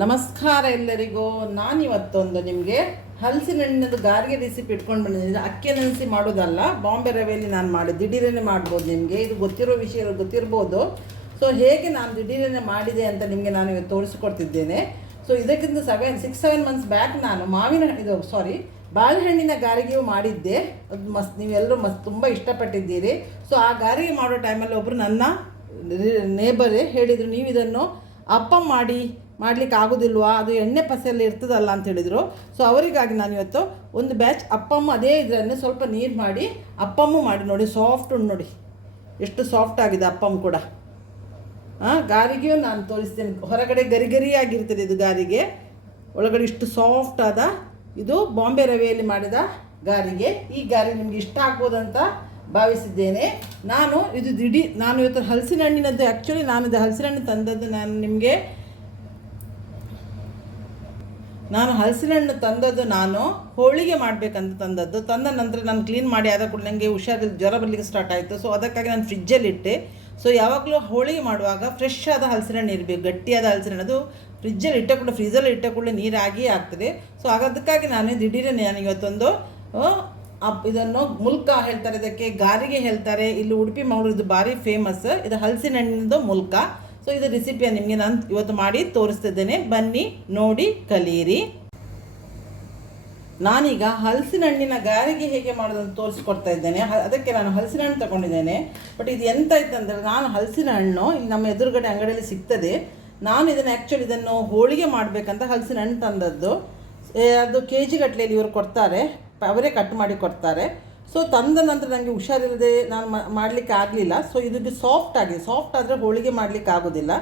ನಮಸ್ಕಾರ ಎಲ್ಲರಿಗೂ. ನಾನಿವತ್ತೊಂದು ನಿಮಗೆ ಹಲಸಿನ ಹಣ್ಣಿನದು ಗಾರಿಗೆ ರೆಸಿಪಿ ಇಟ್ಕೊಂಡು ಬಂದಿದ್ದೀನಿ. ಅಕ್ಕಿ ನೆನೆಸಿ ಮಾಡೋದಲ್ಲ, ಬಾಂಬೆ ರವೆಯಲ್ಲಿ ನಾನು ಮಾಡಿ ದಿಢೀರನೆ ಮಾಡ್ಬೋದು. ನಿಮಗೆ ಇದು ಗೊತ್ತಿರೋ ವಿಷಯ ಗೊತ್ತಿರ್ಬೋದು. ಸೊ ಹೇಗೆ ನಾನು ದಿಢೀರನೆ ಮಾಡಿದೆ ಅಂತ ನಿಮಗೆ ನಾನು ಇವತ್ತು ತೋರಿಸಿಕೊಡ್ತಿದ್ದೇನೆ. ಸೊ ಇದಕ್ಕಿಂತ 6-7 ಮಂತ್ಸ್ ಬ್ಯಾಕ್ ನಾನು ಬಾಳೆಹಣ್ಣಿನ ಗಾರಿಗೆಯೂ ಮಾಡಿದ್ದೆ. ಅದು ನೀವೆಲ್ಲರೂ ತುಂಬ ಇಷ್ಟಪಟ್ಟಿದ್ದೀರಿ. ಸೊ ಆ ಗಾರಿಗೆ ಮಾಡೋ ಟೈಮಲ್ಲಿ ಒಬ್ಬರು ನನ್ನ ನೇಬರೇ ಹೇಳಿದರು, ನೀವು ಇದನ್ನು ಅಪ್ಪಮ್ ಮಾಡಲಿಕ್ಕೆ ಆಗೋದಿಲ್ವಾ, ಅದು ಎಣ್ಣೆ ಪಸೆಯಲ್ಲಿ ಇರ್ತದಲ್ಲ ಅಂತ ಹೇಳಿದರು. ಸೊ ಅವರಿಗಾಗಿ ನಾನು ಇವತ್ತು ಒಂದು ಬ್ಯಾಚ್ ಅಪ್ಪಮ್ಮ ಅದೇ ಇದರನ್ನೇ ಸ್ವಲ್ಪ ನೀರು ಮಾಡಿ ಅಪ್ಪಮ್ಮು ಮಾಡಿ ನೋಡಿ. ಸಾಫ್ಟ್ ಉಂಟು ನೋಡಿ, ಎಷ್ಟು ಸಾಫ್ಟ್ ಆಗಿದೆ ಅಪ್ಪಮ್ಮ ಕೂಡ. ಗಾರಿಗೆಯೂ ನಾನು ತೋರಿಸ್ತೇನೆ. ಹೊರಗಡೆ ಗರಿಗರಿಯಾಗಿರ್ತದೆ ಇದು ಗಾರಿಗೆ, ಒಳಗಡೆ ಇಷ್ಟು ಸಾಫ್ಟ್ ಆದ ಇದು ಬಾಂಬೆ ರವೆಯಲ್ಲಿ ಮಾಡಿದ ಗಾರಿಗೆ. ಈ ಗಾರಿಗೆ ನಿಮಗೆ ಇಷ್ಟ ಆಗ್ಬೋದಂತ ಭಾವಿಸಿದ್ದೇನೆ. ನಾನು ಇವತ್ತು ಹಲಸಿನ ಹಣ್ಣಿನದ್ದು ಆ್ಯಕ್ಚುಲಿ ನಾನು ಇದು ಹಲಸಿನ ಹಣ್ಣು ತಂದದ್ದು ನಾನು ಹಲಸಿನ ಹಣ್ಣು ತಂದದ್ದು ನಾನು ಹೋಳಿಗೆ ಮಾಡಬೇಕಂತ ತಂದ ನಂತರ ನಾನು ಕ್ಲೀನ್ ಮಾಡಿ ಆದ ಕೂಡ ನನಗೆ ಹುಷಾರಿಲ್ಲ, ಜ್ವರ ಬರಲಿಕ್ಕೆ ಸ್ಟಾರ್ಟ್ ಆಯಿತು. ಸೊ ಅದಕ್ಕಾಗಿ ನಾನು ಫ್ರಿಜ್ಜಲ್ಲಿ ಇಟ್ಟೆ. ಸೊ ಯಾವಾಗಲೂ ಹೋಳಿಗೆ ಮಾಡುವಾಗ ಫ್ರೆಶ್ ಆದ ಹಲಸಿನ ಹಣ್ಣು ಇರಬೇಕು, ಗಟ್ಟಿಯಾದ ಹಲಸಿನ ಹಣ್ಣು. ಅದು ಫ್ರಿಜ್ಜಲ್ಲಿ ಇಟ್ಟ ಕೂಡ ಫ್ರೀಜಲ್ಲಿ ಇಟ್ಟ ಕೂಡ ನೀರಾಗಿ ಆಗ್ತದೆ. ಸೊ ಅದಕ್ಕಾಗಿ ನಾನು ದಿಢೀರನೆ ನಾನು ಇವತ್ತೊಂದು ಇದನ್ನು ಮುಲ್ಕ ಹೇಳ್ತಾರೆ, ಇದಕ್ಕೆ ಗಾರಿಗೆ ಹೇಳ್ತಾರೆ. ಇಲ್ಲಿ ಉಡುಪಿ ಮಂಗಳೂರು ಭಾರಿ ಫೇಮಸ್ ಇದು ಹಲಸಿನ ಹಣ್ಣಿನದು ಮುಲ್ಕ. ಸೊ ಇದು ರೆಸಿಪಿಯನ್ನು ನಿಮಗೆ ನಾನು ಇವತ್ತು ಮಾಡಿ ತೋರಿಸ್ತಿದ್ದೇನೆ. ಬನ್ನಿ ನೋಡಿ ಕಲಿಯಿರಿ. ನಾನೀಗ ಹಲಸಿನ ಹಣ್ಣಿನ ಗಾರಿಗೆ ಹೇಗೆ ಮಾಡೋದನ್ನು ತೋರಿಸ್ಕೊಡ್ತಾ ಇದ್ದೇನೆ. ಅದಕ್ಕೆ ನಾನು ಹಲಸಿನ ಹಣ್ಣು ತಗೊಂಡಿದ್ದೇನೆ. ಬಟ್ ಇದು ಎಂತ ಆಯ್ತಂದರೆ, ನಾನು ಹಲಸಿನ ಹಣ್ಣು ಇಲ್ಲಿ ನಮ್ಮ ಎದುರುಗಡೆ ಅಂಗಡಿಯಲ್ಲಿ ಸಿಗ್ತದೆ. ನಾನು ಇದನ್ನು ಹೋಳಿಗೆ ಮಾಡಬೇಕಂತ ಹಲಸಿನ ಹಣ್ಣು ತಂದದ್ದು. ಅದು KG ಗಟ್ಟಲೆಯಲ್ಲಿ ಇವರು ಕೊಡ್ತಾರೆ, ಅವರೇ ಕಟ್ ಮಾಡಿ ಕೊಡ್ತಾರೆ. ಸೊ ತಂದ ನಂತರ ನನಗೆ ಹುಷಾರಿಲ್ಲದೆ ನಾನು ಮಾಡಲಿಕ್ಕೆ ಆಗಲಿಲ್ಲ. ಸೊ ಇದು ಸಾಫ್ಟ್ ಆಗಿದೆ. ಸಾಫ್ಟ್ ಆದರೆ ಹೋಳಿಗೆ ಮಾಡಲಿಕ್ಕೆ ಆಗೋದಿಲ್ಲ.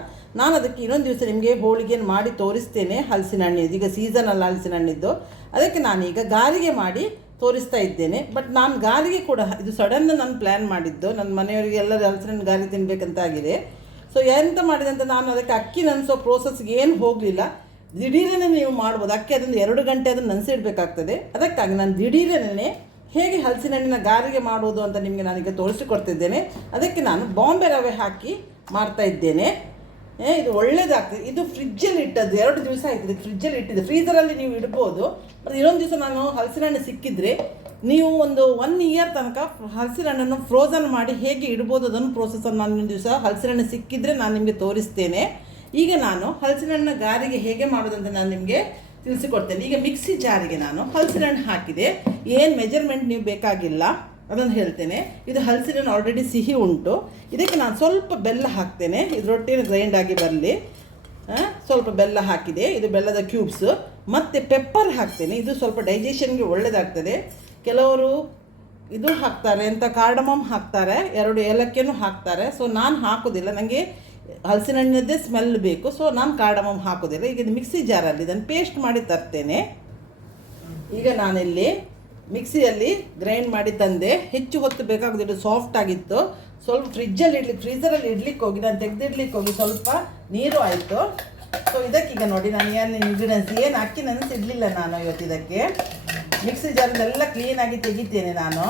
ನಾನು ಅದಕ್ಕೆ ಇನ್ನೊಂದು ದಿವಸ ನಿಮಗೆ ಹೋಳಿಗೆಯನ್ನು ಮಾಡಿ ತೋರಿಸ್ತೇನೆ. ಹಲಸಿನ ಹಣ್ಣಿದ್ದು ಈಗ ಸೀಸನಲ್ಲ ಹಲಸಿನ ಹಣ್ಣಿದ್ದು, ಅದಕ್ಕೆ ನಾನೀಗ ಗಾರಿಗೆ ಮಾಡಿ ತೋರಿಸ್ತಾ ಇದ್ದೇನೆ. ಬಟ್ ನಾನು ಗಾರಿಗೆ ಕೂಡ ಇದು ಸಡನ್ ನಾನು ಪ್ಲ್ಯಾನ್ ಮಾಡಿದ್ದು. ನನ್ನ ಮನೆಯವರಿಗೆ ಎಲ್ಲರೂ ಹಲಸಿನ ಹಣ್ಣು ಗಾರಿಗೆ ತಿನ್ನಬೇಕಂತಾಗಿದೆ. ಸೊ ಎಂತ ಮಾಡಿದೆ ಅಂತ ನಾನು ಅದಕ್ಕೆ ಅಕ್ಕಿ ನೆನೆಸೋ ಪ್ರೋಸೆಸ್ಗೆ ಏನು ಹೋಗಲಿಲ್ಲ. ದಿಢೀರನೆ ನೀವು ಮಾಡ್ಬೋದು. ಅಕ್ಕಿ ಅದನ್ನು 2 ಗಂಟೆ ಅದನ್ನು ನೆನೆಸಿಡಬೇಕಾಗ್ತದೆ. ಅದಕ್ಕಾಗಿ ನಾನು ದಿಢೀರನೆ ಹೇಗೆ ಹಲಸಿನ ಹಣ್ಣಿನ ಗಾರಿಗೆ ಮಾಡೋದು ಅಂತ ನಿಮಗೆ ನಾನೀಗ ತೋರಿಸಿಕೊಡ್ತಿದ್ದೇನೆ. ಅದಕ್ಕೆ ನಾನು ಬಾಂಬೆ ರವೆ ಹಾಕಿ ಮಾಡ್ತಾ ಇದ್ದೇನೆ. ಇದು ಒಳ್ಳೆಯದಾಗ್ತದೆ. ಇದು ಫ್ರಿಜ್ಜಲ್ಲಿ ಇಟ್ಟದ್ದು 2 ದಿವಸ ಆಯ್ತದೆ. ಫ್ರಿಜ್ಜಲ್ಲಿ ಇಟ್ಟಿದ್ದೆ, ಫ್ರೀಸರಲ್ಲಿ ನೀವು ಇಡ್ಬೋದು. ಮತ್ತು ಇನ್ನೊಂದು ದಿವಸ ನಾನು ಹಲಸಿನ ಹಣ್ಣು ಸಿಕ್ಕಿದರೆ ನೀವು ಒಂದು 1 ಇಯರ್ ತನಕ ಹಲಸಿನ ಹಣ್ಣನ್ನು ಫ್ರೋಝನ್ ಮಾಡಿ ಹೇಗೆ ಇಡ್ಬೋದು ಅದನ್ನು ಪ್ರೋಸೆಸನ್ನು ನಾನು ಇನ್ನೊಂದು ದಿವಸ ಹಲಸಿನ ಹಣ್ಣು ಸಿಕ್ಕಿದರೆ ನಾನು ನಿಮಗೆ ತೋರಿಸ್ತೇನೆ. ಈಗ ನಾನು ಹಲಸಿನ ಹಣ್ಣು ಗಾರಿಗೆ ಹೇಗೆ ಮಾಡೋದಂತ ನಾನು ನಿಮಗೆ ತಿಳಿಸಿಕೊಡ್ತೇನೆ. ಈಗ ಮಿಕ್ಸಿ ಜಾರಿಗೆ ನಾನು ಹಲಸಿನ ಹಣ್ಣು ಹಾಕಿದೆ. ಏನು ಮೆಜರ್ಮೆಂಟ್ ನೀವು ಬೇಕಾಗಿಲ್ಲ, ಅದನ್ನು ಹೇಳ್ತೇನೆ. ಇದು ಹಲಸಿನ ಹಣ್ಣು ಆಲ್ರೆಡಿ ಸಿಹಿ ಉಂಟು. ಇದಕ್ಕೆ ನಾನು ಸ್ವಲ್ಪ ಬೆಲ್ಲ ಹಾಕ್ತೇನೆ, ಇದು ರೊಟ್ಟಿನ ಗ್ರೈಂಡ್ ಆಗಿ ಬರಲಿ. ಸ್ವಲ್ಪ ಬೆಲ್ಲ ಹಾಕಿದೆ, ಇದು ಬೆಲ್ಲದ ಕ್ಯೂಬ್ಸ್. ಮತ್ತು ಪೆಪ್ಪರ್ ಹಾಕ್ತೇನೆ, ಇದು ಸ್ವಲ್ಪ ಡೈಜೆಷನ್ಗೆ ಒಳ್ಳೆಯದಾಗ್ತದೆ. ಕೆಲವರು ಇದು ಹಾಕ್ತಾರೆ ಅಂತ ಕಾರ್ಡಮಮ್ ಹಾಕ್ತಾರೆ, 2 ಏಲಕ್ಕಿಯನ್ನು ಹಾಕ್ತಾರೆ. ಸೊ ನಾನು ಹಾಕೋದಿಲ್ಲ, ನನಗೆ ಹಲಸಿನ ಹಣ್ಣಿನದ್ದೇ ಸ್ಮೆಲ್ ಬೇಕು. ಸೊ ನಾನು ಕಾರ್ಡಮಮ್ ಹಾಕೋದಿಲ್ಲ. ಈಗ ಇದು ಮಿಕ್ಸಿ ಜಾರಲ್ಲಿ ಇದನ್ನು ಪೇಸ್ಟ್ ಮಾಡಿ ತರ್ತೇನೆ. ಈಗ ನಾನಿಲ್ಲಿ ಮಿಕ್ಸಿಯಲ್ಲಿ ಗ್ರೈಂಡ್ ಮಾಡಿ ತಂದೆ. ಹೆಚ್ಚು ಹೊತ್ತು ಬೇಕಾಗೋದಿಲ್ಲ, ಸಾಫ್ಟ್ ಆಗಿತ್ತು. ಸ್ವಲ್ಪ ಫ್ರೀಸರಲ್ಲಿ ಇಡ್ಲಿಕ್ಕೆ ಹೋಗಿ ನಾನು ತೆಗೆದಿಡ್ಲಿಕ್ಕೆ ಹೋಗಿ ಸ್ವಲ್ಪ ನೀರು ಆಯಿತು. ಸೊ ಇದಕ್ಕೀಗ ನೋಡಿ ನಾನು ಏನು ಅಕ್ಕಿ ನೆನೆಸಿ ಇಡಲಿಲ್ಲ ನಾನು ಇವತ್ತು. ಇದಕ್ಕೆ ಮಿಕ್ಸಿ ಜಾರದೆಲ್ಲ ಕ್ಲೀನಾಗಿ ತೆಗಿತೇನೆ ನಾನು.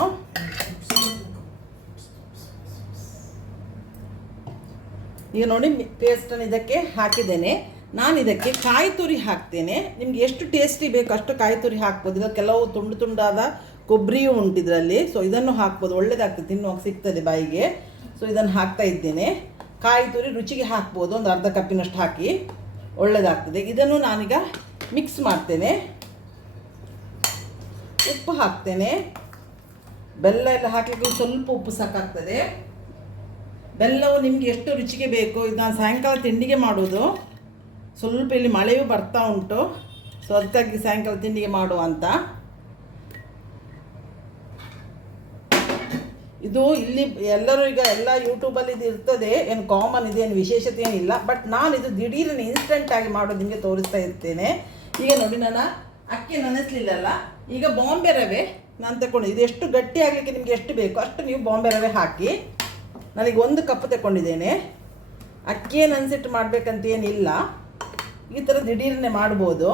ಈಗ ನೋಡಿ ಪೇಸ್ಟನ್ನು ಇದಕ್ಕೆ ಹಾಕಿದ್ದೇನೆ. ನಾನು ಇದಕ್ಕೆ ಕಾಯಿ ತುರಿ ಹಾಕ್ತೇನೆ. ನಿಮ್ಗೆ ಎಷ್ಟು ಟೇಸ್ಟಿ ಬೇಕು ಅಷ್ಟು ಕಾಯಿ ತುರಿ ಹಾಕ್ಬೋದು. ಈಗ ಕೆಲವು ತುಂಡಾದ ಕೊಬ್ಬರಿಯೂ ಉಂಟು ಇದರಲ್ಲಿ. ಸೊ ಇದನ್ನು ಹಾಕ್ಬೋದು, ಒಳ್ಳೆಯದಾಗ್ತದೆ, ತಿನ್ನುವಾಗ ಸಿಗ್ತದೆ ಬಾಯಿಗೆ. ಸೊ ಇದನ್ನು ಹಾಕ್ತಾ ಇದ್ದೇನೆ. ಕಾಯಿ ತುರಿ ರುಚಿಗೆ ಹಾಕ್ಬೋದು, ಒಂದು ಅರ್ಧ ಕಪ್ಪಿನಷ್ಟು ಹಾಕಿ, ಒಳ್ಳೆಯದಾಗ್ತದೆ. ಇದನ್ನು ನಾನೀಗ ಮಿಕ್ಸ್ ಮಾಡ್ತೇನೆ. ಉಪ್ಪು ಹಾಕ್ತೇನೆ. ಬೆಲ್ಲ ಎಲ್ಲ ಹಾಕಲಿಕ್ಕೆ ಸ್ವಲ್ಪ ಉಪ್ಪು ಸಾಕಾಗ್ತದೆ. ಬೆಲ್ಲವು ನಿಮಗೆ ಎಷ್ಟು ರುಚಿಗೆ ಬೇಕು. ಇದು ನಾನು ಸಾಯಂಕಾಲ ತಿಂಡಿಗೆ ಮಾಡೋದು. ಸ್ವಲ್ಪ ಇಲ್ಲಿ ಮಳೆಯೂ ಬರ್ತಾ ಉಂಟು. ಸೊ ಅದಕ್ಕಾಗಿ ಸಾಯಂಕಾಲ ತಿಂಡಿಗೆ ಮಾಡುವ ಅಂತ. ಇದು ಇಲ್ಲಿ ಎಲ್ಲರೂ ಈಗ ಎಲ್ಲ ಯೂಟ್ಯೂಬಲ್ಲಿ ಇದು ಇರ್ತದೆ, ಏನು ಕಾಮನ್ ಇದೆ, ಏನು ವಿಶೇಷತೆ ಏನಿಲ್ಲ. ಬಟ್ ನಾನು ಇದು ದಿಢೀರನೆ ಇನ್ಸ್ಟೆಂಟಾಗಿ ಮಾಡೋದು ನಿಮಗೆ ತೋರಿಸ್ತಾ ಇರ್ತೇನೆ. ಈಗ ನೋಡಿ, ನಾನು ಅಕ್ಕಿ ನೆನೆಸಲಿಲ್ಲಲ್ಲ. ಈಗ ಬಾಂಬೆ ರವೆ ನಾನು ತಗೊಂಡಿದ್ದು. ಇದು ಎಷ್ಟು ಗಟ್ಟಿ ಆಗಲಿಕ್ಕೆ ನಿಮಗೆ ಎಷ್ಟು ಬೇಕು ಅಷ್ಟು ನೀವು ಬಾಂಬೆ ರವೆ ಹಾಕಿ. ನನಗೆ 1 ಕಪ್ ತಗೊಂಡಿದ್ದೇನೆ. ಅಕ್ಕಿಯೇ ನೆನೆಸಿಟ್ಟು ಮಾಡಬೇಕಂತ ಏನಿಲ್ಲ, ಈ ಥರ ದಿಢೀರನೆ ಮಾಡ್ಬೋದು.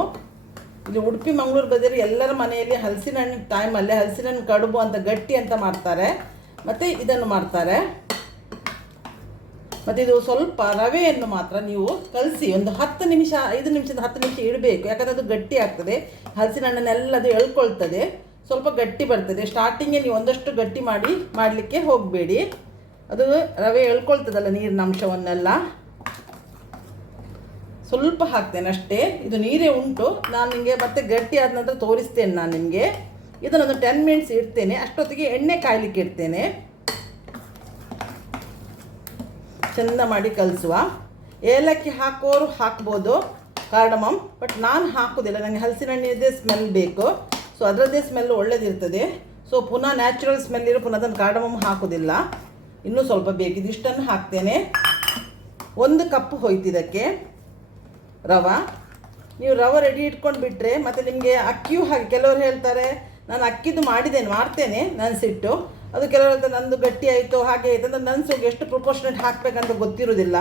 ಇಲ್ಲಿ ಉಡುಪಿ ಮಂಗಳೂರು ಬದಿಯಲ್ಲಿ ಎಲ್ಲರ ಮನೆಯಲ್ಲಿ ಹಲಸಿನ ಹಣ್ಣು ಟೈಮಲ್ಲೇ ಹಲಸಿನ ಹಣ್ಣು ಕಡುಬು ಅಂತ ಗಟ್ಟಿ ಅಂತ ಮಾಡ್ತಾರೆ, ಮತ್ತು ಇದನ್ನು ಮಾಡ್ತಾರೆ. ಮತ್ತು ಇದು ಸ್ವಲ್ಪ ರವೆಯನ್ನು ಮಾತ್ರ ನೀವು ಕಲಸಿ ಒಂದು 10 ನಿಮಿಷ 5 ನಿಮಿಷದ 10 ನಿಮಿಷ ಇಡಬೇಕು. ಯಾಕಂದರೆ ಅದು ಗಟ್ಟಿ ಆಗ್ತದೆ, ಹಲಸಿನ ಹಣ್ಣನ್ನೆಲ್ಲ ಅದು ಎಳ್ಕೊಳ್ತದೆ, ಸ್ವಲ್ಪ ಗಟ್ಟಿ ಬರ್ತದೆ. ಸ್ಟಾರ್ಟಿಂಗೇ ನೀವು ಒಂದಷ್ಟು ಗಟ್ಟಿ ಮಾಡಲಿಕ್ಕೆ ಹೋಗಬೇಡಿ, ಅದು ರವೆ ಎಳ್ಕೊಳ್ತದಲ್ಲ ನೀರಿನ ಅಂಶವನ್ನೆಲ್ಲ. ಸ್ವಲ್ಪ ಹಾಕ್ತೇನೆ ಅಷ್ಟೇ, ಇದು ನೀರೇ ಉಂಟು. ನಾನು ನಿಮಗೆ ಮತ್ತೆ ಗಟ್ಟಿ ಆದ ನಂತರ ತೋರಿಸ್ತೇನೆ. ನಾನು ನಿಮಗೆ ಇದನ್ನೊಂದು 10 ಮಿನಿಟ್ಸ್ ಇಡ್ತೇನೆ. ಅಷ್ಟೊತ್ತಿಗೆ ಎಣ್ಣೆ ಕಾಯಲಿಕ್ಕೆ ಇಡ್ತೇನೆ. ಚೆಂದ ಮಾಡಿ ಕಲಿಸುವ. ಏಲಕ್ಕಿ ಹಾಕೋರು ಹಾಕ್ಬೋದು, ಕಾರ್ಡಮಮ್, ಬಟ್ ನಾನು ಹಾಕೋದಿಲ್ಲ. ನನಗೆ ಹಲಸಿನ ಹಣ್ಣಿನದೇ ಸ್ಮೆಲ್ ಬೇಕು, ಸೊ ಅದರದ್ದೇ ಸ್ಮೆಲ್ ಒಳ್ಳೇದಿರ್ತದೆ. ಸೊ ಪುನಃ ನ್ಯಾಚುರಲ್ ಸ್ಮೆಲ್ ಇರೋ ಪುನಃ ಅದನ್ನು ಕಾರ್ಡಮಮ್ ಹಾಕೋದಿಲ್ಲ. ಇನ್ನೂ ಸ್ವಲ್ಪ ಬೇಕು. ಇದಿಷ್ಟನ್ನು ಹಾಕ್ತೇನೆ. 1 ಕಪ್ ಹೋಯ್ತಿದ್ದಕ್ಕೆ ರವೆ. ನೀವು ರವೆ ರೆಡಿ ಇಟ್ಕೊಂಡು ಬಿಟ್ಟರೆ ಮತ್ತು ನಿಮಗೆ ಅಕ್ಕಿಯೂ ಹಾಗೆ. ಕೆಲವರು ಹೇಳ್ತಾರೆ ನಾನು ಅಕ್ಕಿದು ಮಾಡ್ತೇನೆ ನೆನೆಸಿಟ್ಟು. ಅದು ಕೆಲವರು ಹೇಳ್ತಾರೆ ನಂದು ಗಟ್ಟಿ ಆಯಿತು ಹಾಗೆ ಆಯಿತು ಅಂತ. ನೆನೆಸೋಗಿ ಎಷ್ಟು ಪ್ರೊಪೋರ್ಷನೇಟ್ ಹಾಕಬೇಕಂತ ಗೊತ್ತಿರೋದಿಲ್ಲ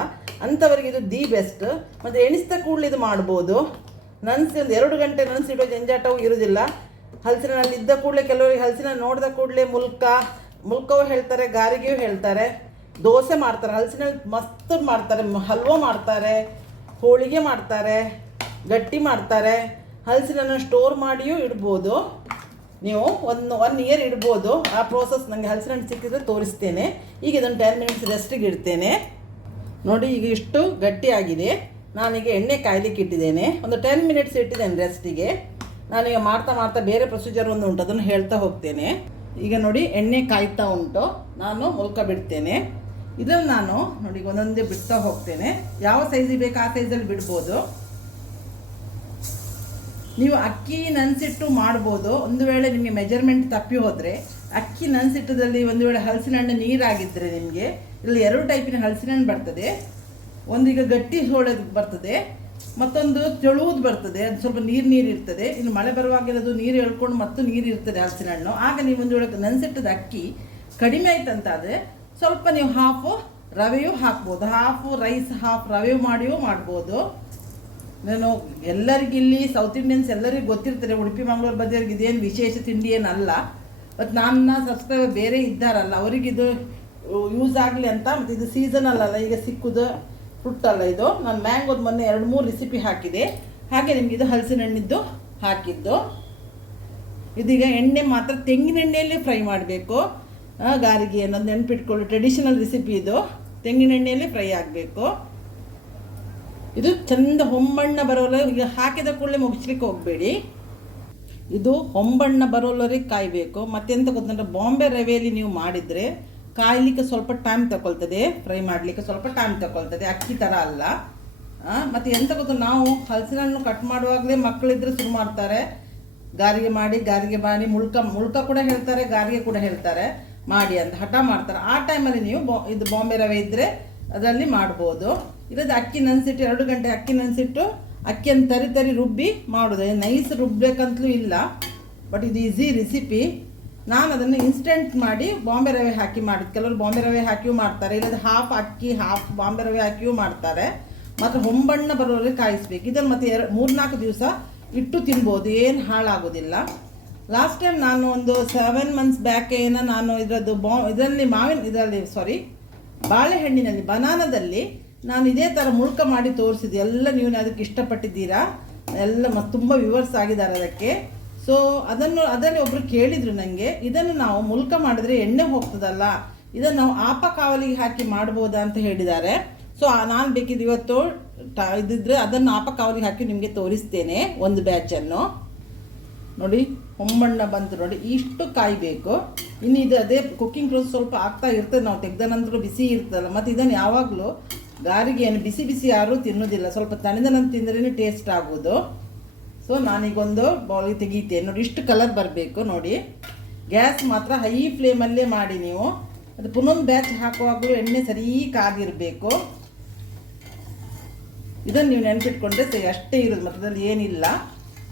ಅಂಥವರಿಗೆ ಇದು ದಿ ಬೆಸ್ಟ್. ಮತ್ತು ಎಣಿಸ್ತಾ ಕೂಡಲೇ ಇದು ಮಾಡ್ಬೋದು. ನೆನೆಸಿ ಒಂದು 2 ಗಂಟೆ ನೆನೆಸಿಡೋ ಜಂಜಾಟವೂ ಇರೋದಿಲ್ಲ. ಹಲಸಿನಲ್ಲಿ ಇದ್ದ ಕೂಡಲೇ ಕೆಲವರಿಗೆ ಹಲಸಿನ ನೋಡಿದ ಕೂಡಲೇ ಮುಲ್ಕವೂ ಹೇಳ್ತಾರೆ, ಗಾರಿಗೆಯೂ ಹೇಳ್ತಾರೆ, ದೋಸೆ ಮಾಡ್ತಾರೆ, ಹಲಸಿನಲ್ಲಿ ಮಸ್ತ್ ಮಾಡ್ತಾರೆ, ಹಲ್ವಾ ಮಾಡ್ತಾರೆ, ಹೋಳಿಗೆ ಮಾಡ್ತಾರೆ, ಗಟ್ಟಿ ಮಾಡ್ತಾರೆ. ಹಲಸಿನನ್ನು ಸ್ಟೋರ್ ಮಾಡಿಯೂ ಇಡ್ಬೋದು. ನೀವು 1 ಇಯರ್ ಇಡ್ಬೋದು. ಆ ಪ್ರೋಸೆಸ್ ನನಗೆ ಹಲಸಿನ ಹಣ್ಣು ಸಿಕ್ಕಿದ್ರೆ ತೋರಿಸ್ತೇನೆ. ಈಗ ಇದನ್ನು 10 ಮಿನಿಟ್ಸ್ ರೆಸ್ಟಿಗೆ ಇಡ್ತೇನೆ. ನೋಡಿ ಈಗ ಇಷ್ಟು ಗಟ್ಟಿಯಾಗಿದೆ. ನಾನೀಗ ಎಣ್ಣೆ ಕಾಯ್ಲಿಕ್ಕೆ ಇಟ್ಟಿದ್ದೇನೆ. ಒಂದು 10 ಮಿನಿಟ್ಸ್ ಇಟ್ಟಿದ್ದೇನೆ ರೆಸ್ಟಿಗೆ. ನಾನೀಗ ಮಾಡ್ತಾ ಬೇರೆ ಪ್ರೊಸೀಜರ್ ಒಂದು ಉಂಟು, ಅದನ್ನು ಹೇಳ್ತಾ ಹೋಗ್ತೇನೆ. ಈಗ ನೋಡಿ ಎಣ್ಣೆ ಕಾಯ್ತಾ ಉಂಟು. ನಾನು ಮುಲ್ಕ ಬಿಡ್ತೇನೆ. ಇದನ್ನು ನಾನು ನೋಡಿ ಒಂದೊಂದೇ ಬಿಡ್ತಾ ಹೋಗ್ತೇನೆ. ಯಾವ ಸೈಜಿಗೆ ಬೇಕು ಆ ಸೈಜಲ್ಲಿ ಬಿಡ್ಬೋದು. ನೀವು ಅಕ್ಕಿ ನೆನೆಸಿಟ್ಟು ಮಾಡ್ಬೋದು. ಒಂದು ವೇಳೆ ನಿಮಗೆ ಮೆಜರ್ಮೆಂಟ್ ತಪ್ಪಿ ಹೋದರೆ ಅಕ್ಕಿ ನೆನೆಸಿಟ್ಟದಲ್ಲಿ ಒಂದು ವೇಳೆ ಹಲಸಿನ ಹಣ್ಣು ನೀರಾಗಿದ್ದರೆ ನಿಮಗೆ ಇಲ್ಲಿ 2 ಟೈಪಿನ ಹಲಸಿನ ಹಣ್ಣು ಬರ್ತದೆ. ಒಂದೀಗ ಗಟ್ಟಿ ಹೋಳೋದು ಬರ್ತದೆ, ಮತ್ತೊಂದು ತೆಳುವುದು ಬರ್ತದೆ. ಅದು ಸ್ವಲ್ಪ ನೀರು ಇರ್ತದೆ. ಇನ್ನು ಮಳೆ ಬರುವಾಗೆಲ್ಲ ಅದು ನೀರು ಎಳ್ಕೊಂಡು ಮತ್ತು ನೀರು ಇರ್ತದೆ ಹಲಸಿನ ಹಣ್ಣು. ಆಗ ನೀವು ಒಂದು ವೇಳೆ ನೆನೆಸಿಟ್ಟದ ಅಕ್ಕಿ ಕಡಿಮೆ ಆಯ್ತಂತಾದರೆ ಸ್ವಲ್ಪ ನೀವು ಹಾಫು ರವೆಯೂ ಹಾಕ್ಬೋದು. ಹಾಫು ರೈಸ್ ಹಾಫ್ ರವೆ ಮಾಡಿಯೂ ಮಾಡ್ಬೋದು. ನಾನು ಎಲ್ಲರಿಗಿಲ್ಲಿ ಸೌತ್ ಇಂಡಿಯನ್ಸ್ ಎಲ್ಲರಿಗೂ ಗೊತ್ತಿರ್ತಾರೆ, ಉಡುಪಿ ಮಂಗಳೂರು ಬದಿಯವ್ರಿಗೆ ಇದೇನು ವಿಶೇಷ ತಿಂಡಿ ಏನಲ್ಲ. ಮತ್ತು ನನ್ನ ಸಬ್ಸ್ಕ್ರೈಬರ್ ಬೇರೆ ಇದ್ದಾರಲ್ಲ ಅವರಿಗಿದು ಯೂಸ್ ಆಗಲಿ ಅಂತ. ಮತ್ತು ಇದು ಸೀಸನಲ್ ಅಲ್ಲ, ಈಗ ಸಿಕ್ಕುದು ಫ್ರೂಟ್ ಅಲ್ಲ ಇದು. ನಾನು ಮ್ಯಾಂಗೋದು ಮೊನ್ನೆ 2-3 ರೆಸಿಪಿ ಹಾಕಿದೆ. ಹಾಗೆ ನಿಮಗೆ ಇದು ಹಲಸಿನ ಹಣ್ಣಿದ್ದು ಹಾಕಿದ್ದು. ಇದೀಗ ಎಣ್ಣೆ ಮಾತ್ರ ತೆಂಗಿನ ಎಣ್ಣೆಯಲ್ಲಿ ಫ್ರೈ ಮಾಡಬೇಕು. ಗಾರಿಗೆ ಅನ್ನೋದು ನೆನಪಿಟ್ಕೊಳ್ಳಿ, ಟ್ರೆಡಿಷನಲ್ ರೆಸಿಪಿ ಇದು. ತೆಂಗಿನ ಎಣ್ಣೆಯಲ್ಲಿ ಫ್ರೈ ಆಗಬೇಕು. ಇದು ಚಂದ ಹೊಂಬಣ್ಣ ಬರೋಲ್ಲ. ಈಗ ಹಾಕಿದ ಕೂಡಲೇ ಮುಗಿಸ್ಲಿಕ್ಕೆ ಹೋಗಬೇಡಿ. ಇದು ಹೊಂಬಣ್ಣ ಬರೋಲ್ಲವರೆಗೆ ಕಾಯಬೇಕು. ಮತ್ತೆಂತ ಗೊತ್ತಂದ್ರೆ ಬಾಂಬೆ ರವೆಯಲ್ಲಿ ನೀವು ಮಾಡಿದರೆ ಕಾಯಲಿಕ್ಕೆ ಸ್ವಲ್ಪ ಟೈಮ್ ತಗೊಳ್ತದೆ, ಫ್ರೈ ಮಾಡಲಿಕ್ಕೆ ಸ್ವಲ್ಪ ಟೈಮ್ ತಗೊಳ್ತದೆ, ಅಕ್ಕಿ ಥರ ಅಲ್ಲ. ಮತ್ತು ಎಂತ ಗೊತ್ತು, ನಾವು ಹಲಸಿನ ಹಣ್ಣು ಕಟ್ ಮಾಡುವಾಗಲೇ ಮಕ್ಕಳಿದ್ರೆ ಶುರು ಮಾಡ್ತಾರೆ ಗಾರಿಗೆ ಮಾಡಿ ಮುಳ್ಕ ಕೂಡ ಹೇಳ್ತಾರೆ, ಗಾರಿಗೆ ಕೂಡ ಹೇಳ್ತಾರೆ ಮಾಡಿ ಅಂತ ಹಠ ಮಾಡ್ತಾರೆ. ಆ ಟೈಮಲ್ಲಿ ನೀವು ಇದು ಬಾಂಬೆ ರವೆ ಇದ್ದರೆ ಅದರಲ್ಲಿ ಮಾಡ್ಬೋದು. ಇಲ್ಲದ ಅಕ್ಕಿ ನೆನೆಸಿಟ್ಟು 2 ಗಂಟೆ ಅಕ್ಕಿ ನೆನೆಸಿಟ್ಟು ಅಕ್ಕಿಯನ್ನು ತರಿ ರುಬ್ಬಿ ಮಾಡೋದು. ನೈಸ್ ರುಬ್ಬಬೇಕಂತಲೂ ಇಲ್ಲ, ಬಟ್ ಇದು ಈಸಿ ರೆಸಿಪಿ. ನಾನು ಅದನ್ನು ಇನ್ಸ್ಟೆಂಟ್ ಮಾಡಿ ಬಾಂಬೆ ರವೆ ಹಾಕಿ ಮಾಡಿದ್ದು. ಕೆಲವರು ಬಾಂಬೆ ರವೆ ಹಾಕಿಯೂ ಮಾಡ್ತಾರೆ, ಇಲ್ಲದ ಹಾಫ್ ಅಕ್ಕಿ ಹಾಫ್ ಬಾಂಬೆ ರವೆ ಹಾಕಿಯೂ ಮಾಡ್ತಾರೆ. ಮತ್ತು ಹೊಂಬಣ್ಣ ಬರೋವರೆಗೆ ಕಾಯಿಸ್ಬೇಕು. ಇದನ್ನು ಮತ್ತೆ 3-4 ದಿವಸ ಇಟ್ಟು ತಿನ್ಬೋದು, ಏನು ಹಾಳಾಗೋದಿಲ್ಲ. ಲಾಸ್ಟ್ ಟೈಮ್ ನಾನು ಒಂದು 7 ಮಂತ್ಸ್ ಬ್ಯಾಕ್ ನಾನು ಇದರದ್ದು ಬಾಳೆಹಣ್ಣಿನಲ್ಲಿ ಬನಾನದಲ್ಲಿ ನಾನು ಇದೇ ಥರ ಮುಳ್ಕ ಮಾಡಿ ತೋರಿಸಿದ್ದೆ. ಎಲ್ಲ ನೀವು ಅದಕ್ಕೆ ಇಷ್ಟಪಟ್ಟಿದ್ದೀರಾ, ಎಲ್ಲ ತುಂಬ ವ್ಯೂವರ್ಸ್ ಆಗಿದ್ದಾರೆ ಅದಕ್ಕೆ. ಸೊ ಅದರಲ್ಲಿ ಒಬ್ಬರು ಕೇಳಿದರು ನನಗೆ, ಇದನ್ನು ನಾವು ಮುಲ್ಕ ಮಾಡಿದ್ರೆ ಎಣ್ಣೆ ಹೋಗ್ತದಲ್ಲ, ಇದನ್ನು ನಾವು ಆಪ ಕಾವಲಿಗೆ ಹಾಕಿ ಮಾಡ್ಬೋದಾ ಅಂತ ಹೇಳಿದ್ದಾರೆ. ಸೊ ನಾನು ಬೇಕಿದ್ದು ಇವತ್ತು ಇದ್ದಿದ್ರೆ ಅದನ್ನು ಆಪ ಕಾವಲಿಗೆ ಹಾಕಿ ನಿಮಗೆ ತೋರಿಸ್ತೇನೆ ಒಂದು ಬ್ಯಾಚನ್ನು. ನೋಡಿ ಹೊಂಬಣ್ಣ ಬಂತು ನೋಡಿ, ಇಷ್ಟು ಕಾಯಬೇಕು. ಇನ್ನು ಇದು ಅದೇ ಕುಕ್ಕಿಂಗ್ ಪ್ರೋಸೆಸ್ ಸ್ವಲ್ಪ ಆಗ್ತಾ ಇರ್ತದೆ. ನಾವು ತೆಗೆದ ನಂತರ ಬಿಸಿ ಇರ್ತದಲ್ಲ. ಮತ್ತು ಇದನ್ನು ಯಾವಾಗಲೂ ಗಾರಿಗೆ ಏನು ಬಿಸಿ ಯಾರೂ ತಿನ್ನೋದಿಲ್ಲ, ಸ್ವಲ್ಪ ತಣಿದ ನಂತರ ತಿಂದ್ರೇ ಟೇಸ್ಟ್ ಆಗೋದು. ಸೊ ನಾನೀಗೊಂದು ಬೌಲಿಗೆ ತೆಗೀತೇನೆ. ನೋಡಿ ಇಷ್ಟು ಕಲರ್ ಬರಬೇಕು ನೋಡಿ. ಗ್ಯಾಸ್ ಮಾತ್ರ ಹೈ ಫ್ಲೇಮಲ್ಲೇ ಮಾಡಿ ನೀವು. ಅದು ಪುನೊಂದು ಬ್ಯಾಚ್ ಹಾಕುವಾಗಲೂ ಎಣ್ಣೆ ಸರಿ ಕಾದಿರಬೇಕು. ಇದನ್ನು ನೀವು ನೆನಪಿಟ್ಕೊಂಡ್ರೆ ಸರಿ, ಅಷ್ಟೇ ಇರೋದು, ಮತ್ತದಲ್ಲಿ ಏನಿಲ್ಲ.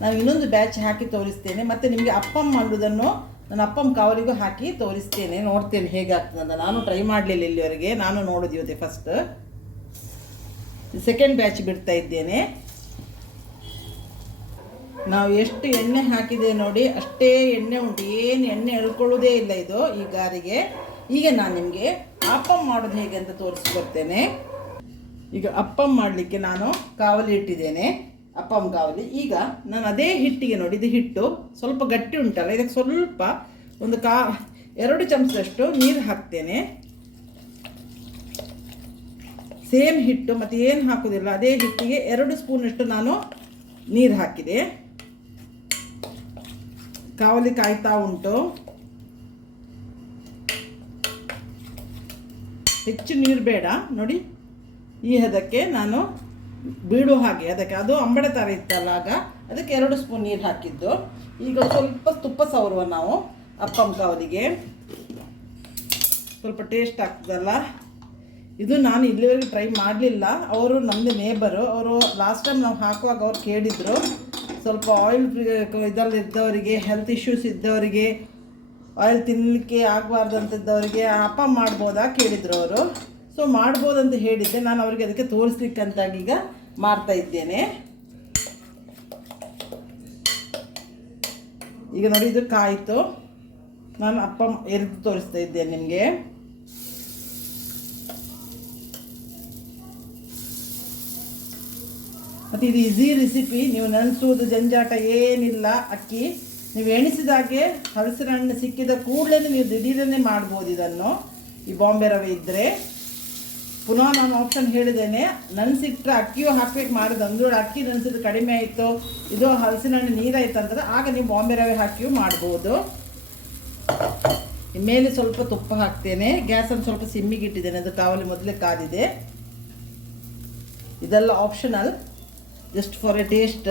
ನಾನು ಇನ್ನೊಂದು ಬ್ಯಾಚ್ ಹಾಕಿ ತೋರಿಸ್ತೇನೆ. ಮತ್ತು ನಿಮಗೆ ಅಪ್ಪಮ್ ಮಾಡೋದನ್ನು ನಾನು ಅಪ್ಪಮ್ ಕಾವಲಿಗೂ ಹಾಕಿ ತೋರಿಸ್ತೇನೆ, ನೋಡ್ತೇನೆ ಹೇಗಾಗ್ತದೆ ಅಂತ. ನಾನು ಟ್ರೈ ಮಾಡಲಿಲ್ಲ ಇಲ್ಲಿವರೆಗೆ, ನಾನು ನೋಡೋದು ಇವತ್ತೆ ಫಸ್ಟ್. ಸೆಕೆಂಡ್ ಬ್ಯಾಚ್ ಬಿಡ್ತಾ ಇದ್ದೇನೆ. ನಾವು ಎಷ್ಟು ಎಣ್ಣೆ ಹಾಕಿದೆ ನೋಡಿ, ಅಷ್ಟೇ ಎಣ್ಣೆ ಉಂಟು, ಏನು ಎಣ್ಣೆ ಎಳ್ಕೊಳ್ಳೋದೇ ಇಲ್ಲ ಇದು ಈ ಗಾರಿಗೆ. ಈಗ ನಾನು ನಿಮಗೆ ಅಪ್ಪಂ ಮಾಡೋದು ಹೇಗೆ ಅಂತ ತೋರಿಸ್ಕೊಡ್ತೇನೆ. ಈಗ ಅಪ್ಪಂ ಮಾಡಲಿಕ್ಕೆ ನಾನು ಕಾವಲಿ ಇಟ್ಟಿದ್ದೇನೆ, ಅಪ್ಪಂ ಕಾವಲಿ. ಈಗ ನಾನು ಅದೇ ಹಿಟ್ಟಿಗೆ ನೋಡಿ, ಇದು ಹಿಟ್ಟು ಸ್ವಲ್ಪ ಗಟ್ಟಿ ಉಂಟಲ್ಲ, ಇದಕ್ಕೆ ಸ್ವಲ್ಪ ಒಂದು 2 ಚಮಚದಷ್ಟು ನೀರು ಹಾಕ್ತೇನೆ. ಸೇಮ್ ಹಿಟ್ಟು ಮತ್ತು ಏನು ಹಾಕೋದಿಲ್ಲ, ಅದೇ ಹಿಟ್ಟಿಗೆ 2 ಸ್ಪೂನಷ್ಟು ನಾನು ನೀರು ಹಾಕಿದೆ. ಕಾವಲಿ ಕಾಯ್ತಾ ಉಂಟು. ಹೆಚ್ಚು ನೀರು ಬೇಡ ನೋಡಿ, ಈ ಹದಕ್ಕೆ ನಾನು ಬೀಡು ಹಾಗೆ ಅದಕ್ಕೆ, ಅದು ಅಂಬಡೆ ಥರ ಇತ್ತಲ್ಲ ಆಗ, ಅದಕ್ಕೆ 2 ಸ್ಪೂನ್ ನೀರು ಹಾಕಿದ್ದು. ಈಗ ಸ್ವಲ್ಪ ತುಪ್ಪ ಸವರುವ ನಾವು ಅಪ್ಪಂ ಕಾವಲಿಗೆ, ಸ್ವಲ್ಪ ಟೇಸ್ಟ್ ಆಗ್ತದಲ್ಲ. ಇದು ನಾನು ಇಲ್ಲಿವರೆಗೆ ಟ್ರೈ ಮಾಡಲಿಲ್ಲ. ಅವರು ನಮ್ಮದು ನೇಬರು, ಅವರು ಲಾಸ್ಟ್ ಟೈಮ್ ನಾವು ಹಾಕುವಾಗ ಅವ್ರು ಕೇಳಿದರು, ಸ್ವಲ್ಪ ಆಯಿಲ್ ಇದರಲ್ಲಿ ಇದ್ದವರಿಗೆ, ಹೆಲ್ತ್ ಇಶ್ಯೂಸ್ ಇದ್ದವರಿಗೆ, ಆಯಿಲ್ ತಿನ್ನಲಿಕ್ಕೆ ಆಗಬಾರ್ದಂತಿದ್ದವರಿಗೆ ಅಪ್ಪಂ ಮಾಡ್ಬೋದಾ ಕೇಳಿದರು ಅವರು. ಸೊ ಮಾಡ್ಬೋದಂತ ಹೇಳಿದ್ದೆ ನಾನು ಅವರಿಗೆ, ಅದಕ್ಕೆ ತೋರಿಸ್ಲಿಕ್ಕಂತಾಗಿ ಈಗ ಮಾಡ್ತಾ ಇದ್ದೇನೆ. ಈಗ ನೋಡಿ ಇದು ಕಾಯಿತು, ನಾನು ಅಪ್ಪಂ ಎರೆದು ತೋರಿಸ್ತಾ ಇದ್ದೇನೆ ನಿಮಗೆ. ಮತ್ತು ಇದು ಈಸಿ ರೆಸಿಪಿ, ನೀವು ನೆನೆಸುವುದು ಜಂಜಾಟ ಏನಿಲ್ಲ. ಅಕ್ಕಿ ನೀವು ಎಣಿಸಿದಾಗೆ ಹಲಸಿನ ಹಣ್ಣು ಸಿಕ್ಕಿದ ಕೂಡಲೇ ನೀವು ದಿಢೀರನ್ನೇ ಮಾಡ್ಬೋದು ಇದನ್ನು, ಈ ಬಾಂಬೆ ರವೆ ಇದ್ದರೆ. ಪುನಃ ನಾನು ಆಪ್ಷನ್ ಹೇಳಿದ್ದೇನೆ, ನೆನೆಸಿಟ್ರೆ ಅಕ್ಕಿಯೂ ಹಾಕ್ಬೇಕು ಮಾಡಿದ್ದು. ಅಂದ್ರೂ ಅಕ್ಕಿ ನೆನೆಸಿದ್ದು ಕಡಿಮೆ ಆಯಿತು, ಇದು ಹಲಸಿನ ಹಣ್ಣು ನೀರಾಯಿತು ಅಂತಂದರೆ ಆಗ ನೀವು ಬಾಂಬೆ ರವೆ ಹಾಕಿಯೂ ಮಾಡ್ಬೋದು. ಮೇಲೆ ಸ್ವಲ್ಪ ತುಪ್ಪ ಹಾಕ್ತೇನೆ. ಗ್ಯಾಸನ್ನು ಸ್ವಲ್ಪ ಸಿಮ್ಮಿಗೆ ಇಟ್ಟಿದ್ದೇನೆ, ಅದು ಕಾವಲಿ ಮೊದಲೇ ಕಾದಿದೆ. ಇದೆಲ್ಲ optional, just for A taste.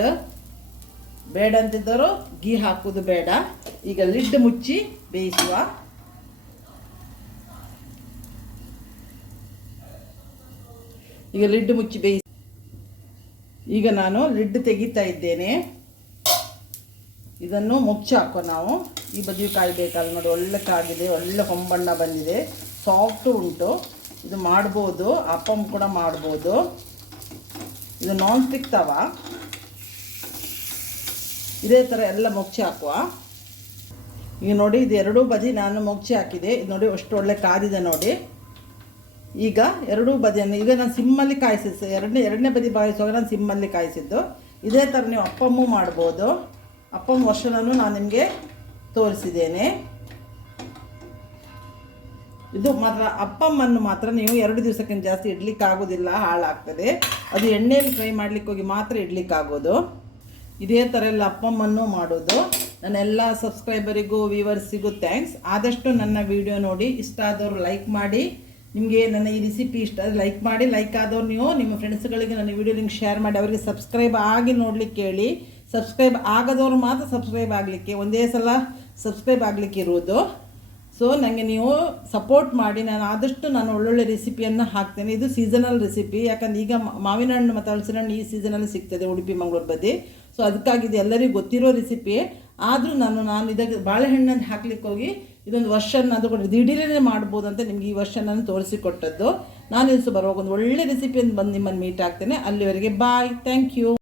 ಬೇಡ ಅಂತಿದ್ದರು ಗೀ ಹಾಕೋದು ಬೇಡ. ಈಗ ಲಿಡ್ ಮುಚ್ಚಿ ಬೇಯಿಸುವ. ಈಗ ಲಿಡ್ ಮುಚ್ಚಿ ಬೇಯಿಸಿ. ಈಗ ನಾನು ಲಿಡ್ ತೆಗಿತಾ ಇದ್ದೇನೆ. ಇದನ್ನು ಮುಚ್ಚಿ ಹಾಕೋ ನಾವು. ಈ ಬದಿಯು ಕಾಯಬೇಕಲ್ಲ ನೋಡಿ, ಒಳ್ಳೆ ಕಾಗಿದೆ, ಒಳ್ಳೆ ಹೊಂಬಣ್ಣ ಬಂದಿದೆ, ಸಾಫ್ಟು ಉಂಟು. ಇದು ಮಾಡ್ಬೋದು, ಅಪ್ಪಂ ಕೂಡ ಮಾಡ್ಬೋದು. ಇದು ನಾನ್ ಸ್ಟಿಕ್ ತವ, ಇದೇ ಥರ ಎಲ್ಲ ಮುಚ್ಚಿ ಹಾಕುವ. ಈಗ ನೋಡಿ, ಇದು 2 ಬದಿ ನಾನು ಮುಚ್ಚಿ ಹಾಕಿದೆ. ಇದು ನೋಡಿ ಅಷ್ಟು ಒಳ್ಳೆ ಕಾದಿದೆ ನೋಡಿ. ಈಗ 2 ಬದಿಯನ್ನು ಈಗ ನಾನು ಸಿಮ್ಮಲ್ಲಿ ಕಾಯಿಸಿದ್ದು, ಎರಡನೇ ಬದಿ ಬಾಯಿಸುವಾಗ ನಾನು ಸಿಮ್ಮಲ್ಲಿ ಕಾಯಿಸಿದ್ದು. ಇದೇ ಥರ ನೀವು ಅಪ್ಪಮ್ಮೂ ಮಾಡ್ಬೋದು. ಅಪ್ಪಂ ವರ್ಷನೂ ನಾನು ನಿಮಗೆ ತೋರಿಸಿದ್ದೇನೆ. ಇದು ಮಾತ್ರ ಅಪ್ಪಮ್ಮನ್ನು ಮಾತ್ರ ನೀವು 2 ದಿವಸಕ್ಕಿಂತ ಜಾಸ್ತಿ ಇಡ್ಲಿಕ್ಕಾಗೋದಿಲ್ಲ, ಹಾಳಾಗ್ತದೆ. ಅದು ಎಣ್ಣೆಯಲ್ಲಿ ಫ್ರೈ ಮಾಡಲಿಕ್ಕೆ ಹೋಗಿ ಮಾತ್ರ ಇಡ್ಲಿಕ್ಕಾಗೋದು. ಇದೇ ಥರ ಎಲ್ಲ ಅಪ್ಪಮ್ಮನ್ನು ಮಾಡೋದು. ನನ್ನೆಲ್ಲ ಸಬ್ಸ್ಕ್ರೈಬರಿಗೂ ವ್ಯೂವರ್ಸಿಗೂ ಥ್ಯಾಂಕ್ಸ್. ಆದಷ್ಟು ನನ್ನ ವಿಡಿಯೋ ನೋಡಿ ಇಷ್ಟ ಆದವರು ಲೈಕ್ ಮಾಡಿ. ನಿಮಗೆ ನನ್ನ ಈ ರೆಸಿಪಿ ಇಷ್ಟ ಲೈಕ್ ಮಾಡಿ. ಲೈಕ್ ಆದವ್ರು ನೀವು ನಿಮ್ಮ ಫ್ರೆಂಡ್ಸ್ಗಳಿಗೆ ನನ್ನ ವಿಡಿಯೋ ಲಿಂಕ್ ಶೇರ್ ಮಾಡಿ, ಅವರಿಗೆ ಸಬ್ಸ್ಕ್ರೈಬ್ ಆಗಿ ನೋಡಲಿಕ್ಕೆ ಹೇಳಿ. ಸಬ್ಸ್ಕ್ರೈಬ್ ಆಗದವ್ರು ಮಾತ್ರ ಸಬ್ಸ್ಕ್ರೈಬ್ ಆಗಲಿಕ್ಕೆ, ಒಂದೇ ಸಲ ಸಬ್ಸ್ಕ್ರೈಬ್ ಆಗಲಿಕ್ಕೆ ಇರುವುದು. ಸೊ ನನಗೆ ನೀವು ಸಪೋರ್ಟ್ ಮಾಡಿ. ನಾನು ಒಳ್ಳೊಳ್ಳೆ ರೆಸಿಪಿಯನ್ನು ಹಾಕ್ತೇನೆ. ಇದು ಸೀಸನಲ್ ರೆಸಿಪಿ, ಯಾಕಂದರೆ ಈಗ ಮಾವಿನ ಹಣ್ಣು ಮತ್ತು ಹಲಸಿನ ಹಣ್ಣು ಈ ಸೀಸನಲ್ಲಿ ಸಿಗ್ತದೆ ಉಡುಪಿ ಮಂಗಳೂರು ಬದಿ. ಸೊ ಅದಕ್ಕಾಗಿ ಇದು ಎಲ್ಲರಿಗೂ ಗೊತ್ತಿರೋ ರೆಸಿಪಿ. ಆದರೂ ನಾನು ಇದಕ್ಕೆ ಬಾಳೆಹಣ್ಣನ್ನು ಹಾಕ್ಲಿಕ್ಕೆ ಹೋಗಿ ಇದೊಂದು ವರ್ಷನ್ ಅದು ಕೂಡ ದಿಢೀರೇ ಮಾಡ್ಬೋದು ಅಂತ ನಿಮಗೆ ಈ ವರ್ಷನನ್ನು ತೋರಿಸಿಕೊಟ್ಟದ್ದು. ನಾನು ಬರುವಾಗ ಒಂದು ಒಳ್ಳೆ ರೆಸಿಪಿಯನ್ನು ಬಂದು ನಿಮ್ಮನ್ನು ಮೀಟ್ ಆಗ್ತೇನೆ. ಅಲ್ಲಿವರೆಗೆ ಬಾಯ್, ಥ್ಯಾಂಕ್ ಯು.